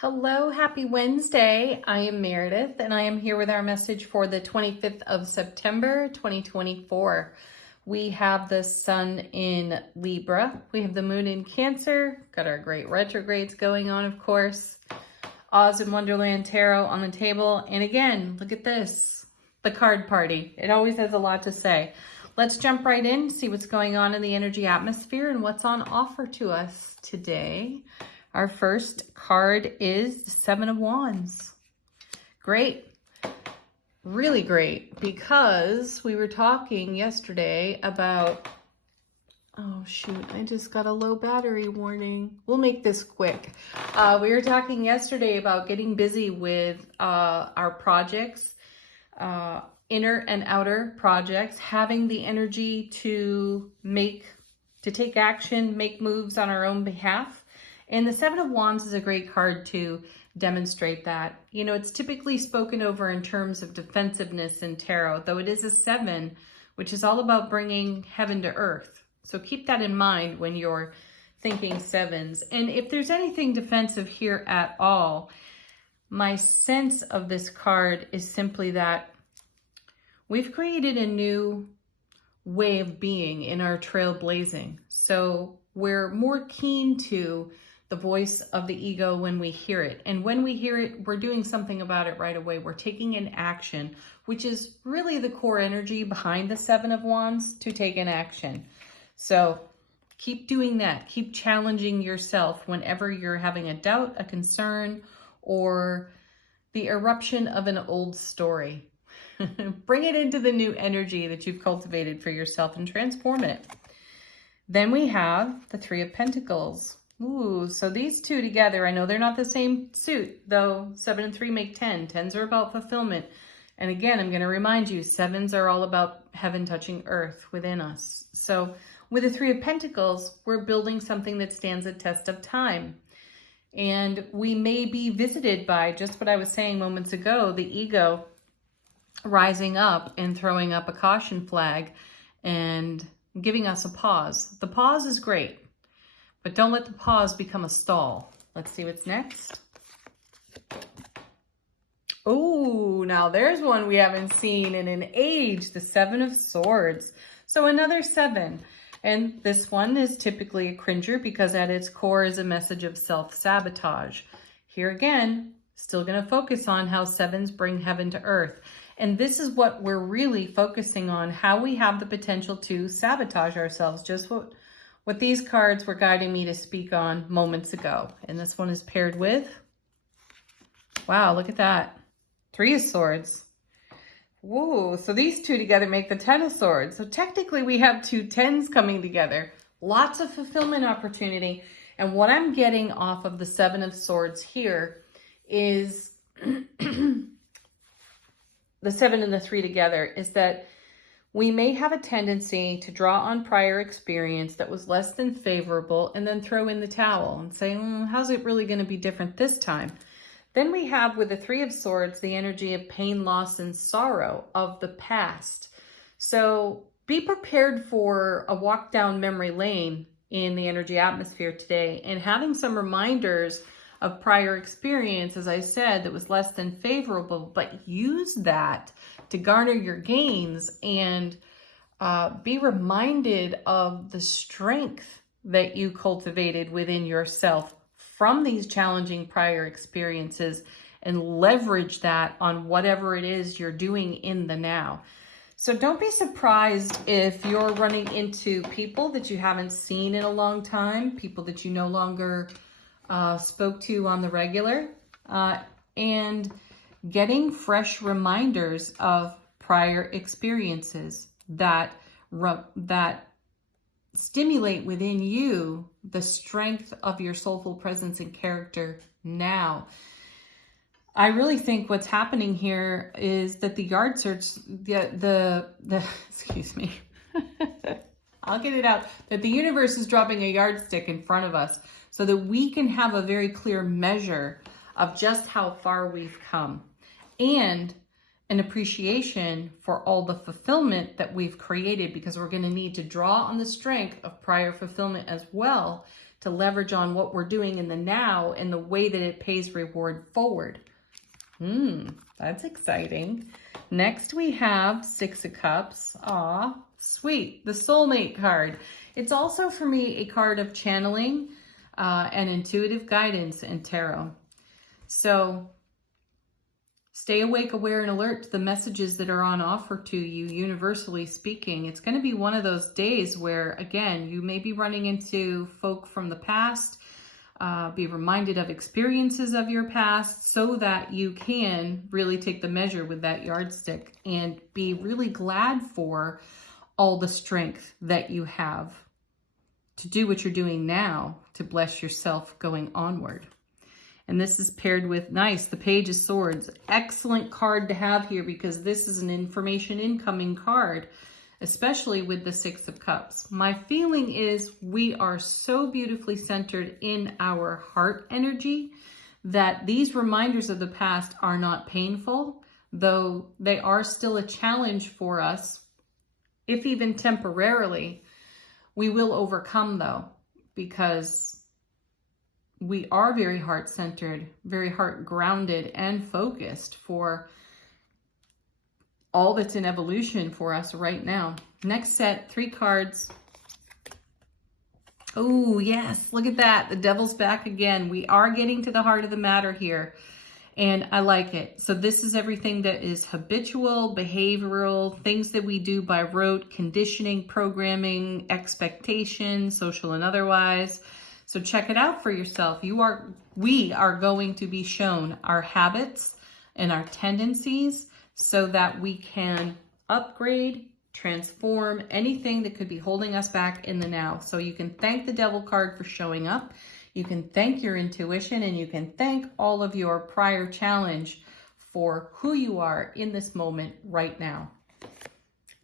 Hello, happy Wednesday. I am Meredith and I am here with our message for the 25th of September, 2024. We have the sun in Libra. We have the moon in Cancer. Got our great retrogrades going on, of course. Oz and Wonderland Tarot on the table. And again, look at this, the card party. It always has a lot to say. Let's jump right in, see what's going on in the energy atmosphere and what's on offer to us today. Our first card is the Seven of Wands. Great. Really great, because we were talking yesterday about, oh shoot, I just got a low battery warning. We'll make this quick. We were talking yesterday about getting busy with our projects, inner and outer projects, having the energy to take action, make moves on our own behalf. And the Seven of Wands is a great card to demonstrate that. You know, it's typically spoken over in terms of defensiveness in tarot, though it is a seven, which is all about bringing heaven to earth. So keep that in mind when you're thinking sevens. And if there's anything defensive here at all, my sense of this card is simply that we've created a new way of being in our trailblazing. So we're more keen to the voice of the ego when we hear it. And when we hear it, we're doing something about it right away. We're taking an action, which is really the core energy behind the Seven of Wands, to take an action. So keep doing that. Keep challenging yourself whenever you're having a doubt, a concern, or the eruption of an old story. Bring it into the new energy that you've cultivated for yourself and transform it. Then we have the Three of Pentacles. Ooh, so these two together, I know they're not the same suit, though 7 and 3 make 10. 10s are about fulfillment. And again, I'm going to remind you, sevens are all about heaven touching earth within us. So with the Three of Pentacles, we're building something that stands a test of time. And we may be visited by just what I was saying moments ago, the ego rising up and throwing up a caution flag and giving us a pause. The pause is great, but don't let the pause become a stall. Let's see what's next. Oh, now there's one we haven't seen in an age, the Seven of Swords. So another seven. And this one is typically a cringer because at its core is a message of self-sabotage. Here again, still going to focus on how sevens bring heaven to earth. And this is what we're really focusing on, how we have the potential to sabotage ourselves, just what these cards were guiding me to speak on moments ago. And this one is paired with, wow, look at that. Three of Swords. Whoa, so these two together make the Ten of Swords. So technically we have two tens coming together. Lots of fulfillment opportunity. And what I'm getting off of the Seven of Swords here is the 7 and the 3 together, is that we may have a tendency to draw on prior experience that was less than favorable and then throw in the towel and say, how's it really going to be different this time? Then we have with the Three of Swords, the energy of pain, loss, and sorrow of the past. So be prepared for a walk down memory lane in the energy atmosphere today, and having some reminders of prior experience, as I said, that was less than favorable, but use that to garner your gains and be reminded of the strength that you cultivated within yourself from these challenging prior experiences, and leverage that on whatever it is you're doing in the now. So don't be surprised if you're running into people that you haven't seen in a long time, people that you no longer spoke to on the regular, and getting fresh reminders of prior experiences that stimulate within you the strength of your soulful presence and character now. I really think what's happening here is that the yard search, excuse me, I'll get it out, that the universe is dropping a yardstick in front of us so that we can have a very clear measure of just how far we've come, and an appreciation for all the fulfillment that we've created, because we're going to need to draw on the strength of prior fulfillment as well to leverage on what we're doing in the now and the way that it pays reward forward. That's exciting. Next we have Six of Cups. Aw, sweet. The Soulmate card. It's also for me a card of channeling and intuitive guidance in tarot. So stay awake, aware, and alert to the messages that are on offer to you, universally speaking. It's going to be one of those days where, again, you may be running into folk from the past, be reminded of experiences of your past so that you can really take the measure with that yardstick and be really glad for all the strength that you have to do what you're doing now to bless yourself going onward. And this is paired with, nice, the Page of Swords. Excellent card to have here because this is an information incoming card, especially with the Six of Cups. My feeling is we are so beautifully centered in our heart energy that these reminders of the past are not painful, though they are still a challenge for us, if even temporarily. We will overcome though, because we are very heart-centered, very heart-grounded and focused for all that's in evolution for us right now. Next set, 3 cards. Oh, yes, look at that. The Devil's back again. We are getting to the heart of the matter here, and I like it. So this is everything that is habitual, behavioral, things that we do by rote, conditioning, programming, expectation, social and otherwise. So check it out for yourself. We are going to be shown our habits and our tendencies so that we can upgrade, transform anything that could be holding us back in the now. So you can thank the Devil card for showing up. You can thank your intuition, and you can thank all of your prior challenge for who you are in this moment right now,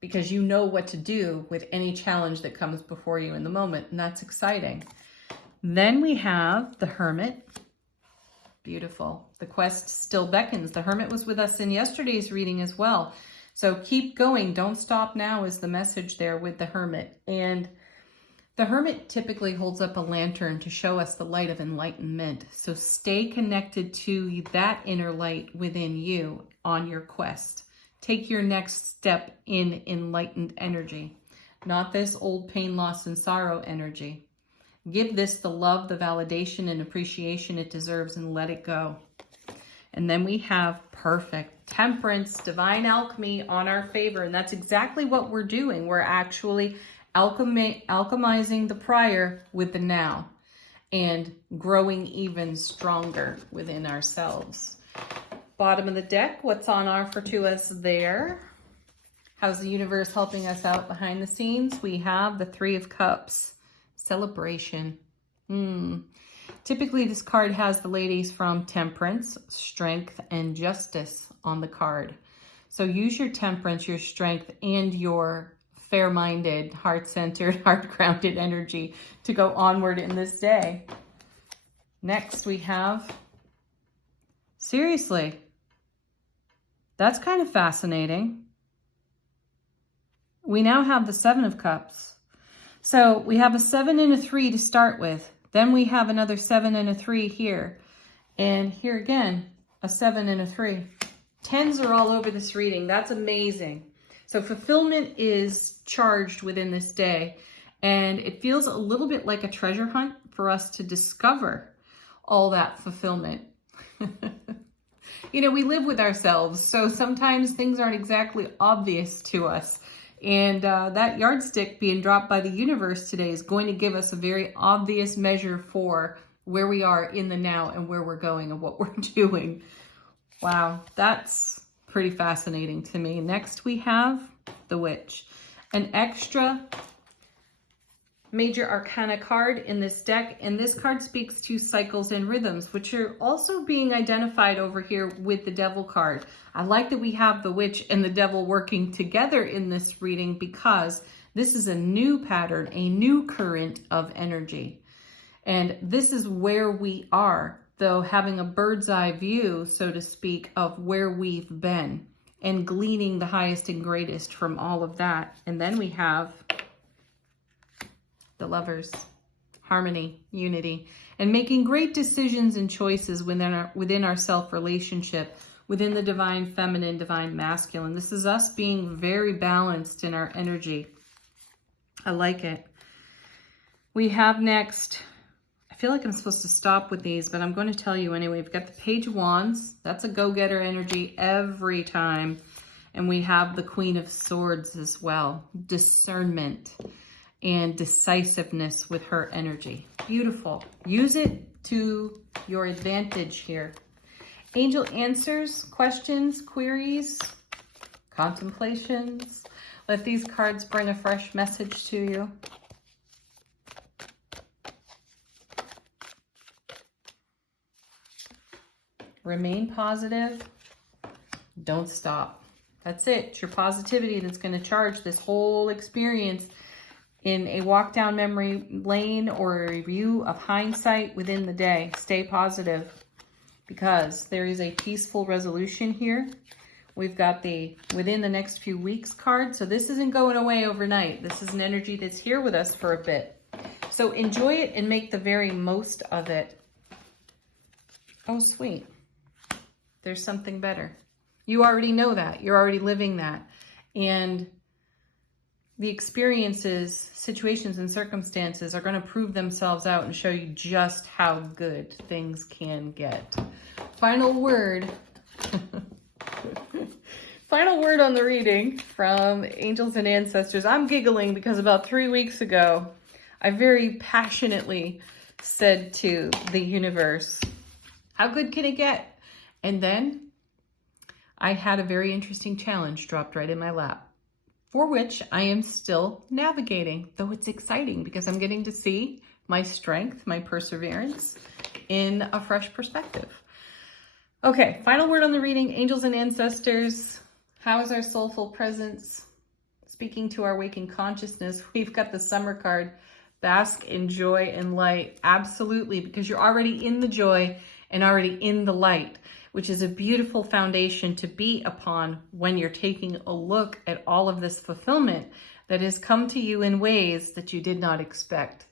because you know what to do with any challenge that comes before you in the moment, and that's exciting. Then we have the Hermit. Beautiful. The quest still beckons. The Hermit was with us in yesterday's reading as well. So keep going. Don't stop now is the message there with the Hermit. And the Hermit typically holds up a lantern to show us the light of enlightenment. So stay connected to that inner light within you on your quest. Take your next step in enlightened energy, not this old pain, loss, and sorrow energy. Give this the love, the validation, and appreciation it deserves, and let it go. And then we have perfect Temperance, divine alchemy on our favor. And that's exactly what we're doing. We're actually alchemizing the prior with the now and growing even stronger within ourselves. Bottom of the deck, what's on offer to us there? How's the universe helping us out behind the scenes? We have the Three of Cups. Celebration. Typically, this card has the ladies from Temperance, Strength, and Justice on the card. So use your temperance, your strength, and your fair-minded, heart-centered, heart-grounded energy to go onward in this day. Next, we have, seriously, that's kind of fascinating. We now have the Seven of Cups. So we have a 7 and a 3 to start with. Then we have another 7 and a 3 here. And here again, a 7 and a 3. 10s are all over this reading. That's amazing. So fulfillment is charged within this day. And it feels a little bit like a treasure hunt for us to discover all that fulfillment. You know, we live with ourselves. So sometimes things aren't exactly obvious to us. And that yardstick being dropped by the universe today is going to give us a very obvious measure for where we are in the now and where we're going and what we're doing. Wow, that's pretty fascinating to me. Next we have the Witch, an extra major arcana card in this deck. And this card speaks to cycles and rhythms, which are also being identified over here with the Devil card. I like that we have the Witch and the Devil working together in this reading because this is a new pattern, a new current of energy. And this is where we are, though, having a bird's eye view, so to speak, of where we've been and gleaning the highest and greatest from all of that. And then we have the Lovers, harmony, unity, and making great decisions and choices within our self-relationship, within the divine feminine, divine masculine. This is us being very balanced in our energy. I like it. We have next, I feel like I'm supposed to stop with these, but I'm going to tell you anyway. We've got the Page of Wands. That's a go-getter energy every time. And we have the Queen of Swords as well. Discernment and decisiveness with her energy. Beautiful. Use it to your advantage here. Angel answers, questions, queries, contemplations. Let these cards bring a fresh message to you. Remain positive. Don't stop. That's it. It's your positivity that's going to charge this whole experience in a walk down memory lane or a review of hindsight within the day. Stay positive because there is a peaceful resolution here. We've got the within the next few weeks card. So this isn't going away overnight. This is an energy that's here with us for a bit. So enjoy it and make the very most of it. Oh, sweet. There's something better. You already know that. You're already living that. And the experiences, situations, and circumstances are going to prove themselves out and show you just how good things can get. Final word. Final word on the reading from Angels and Ancestors. I'm giggling because about 3 weeks ago, I very passionately said to the universe, how good can it get? And then I had a very interesting challenge dropped right in my lap, for which I am still navigating, though it's exciting because I'm getting to see my strength, my perseverance in a fresh perspective. Okay, final word on the reading. Angels and Ancestors, how is our soulful presence speaking to our waking consciousness? We've got the Summer card, bask in joy and light. Absolutely, because you're already in the joy and already in the light, which is a beautiful foundation to be upon when you're taking a look at all of this fulfillment that has come to you in ways that you did not expect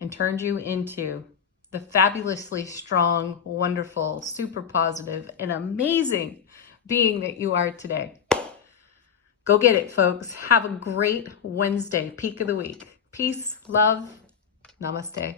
and turned you into the fabulously strong, wonderful, super positive, and amazing being that you are today. Go get it, folks. Have a great Wednesday, peak of the week. Peace, love, namaste.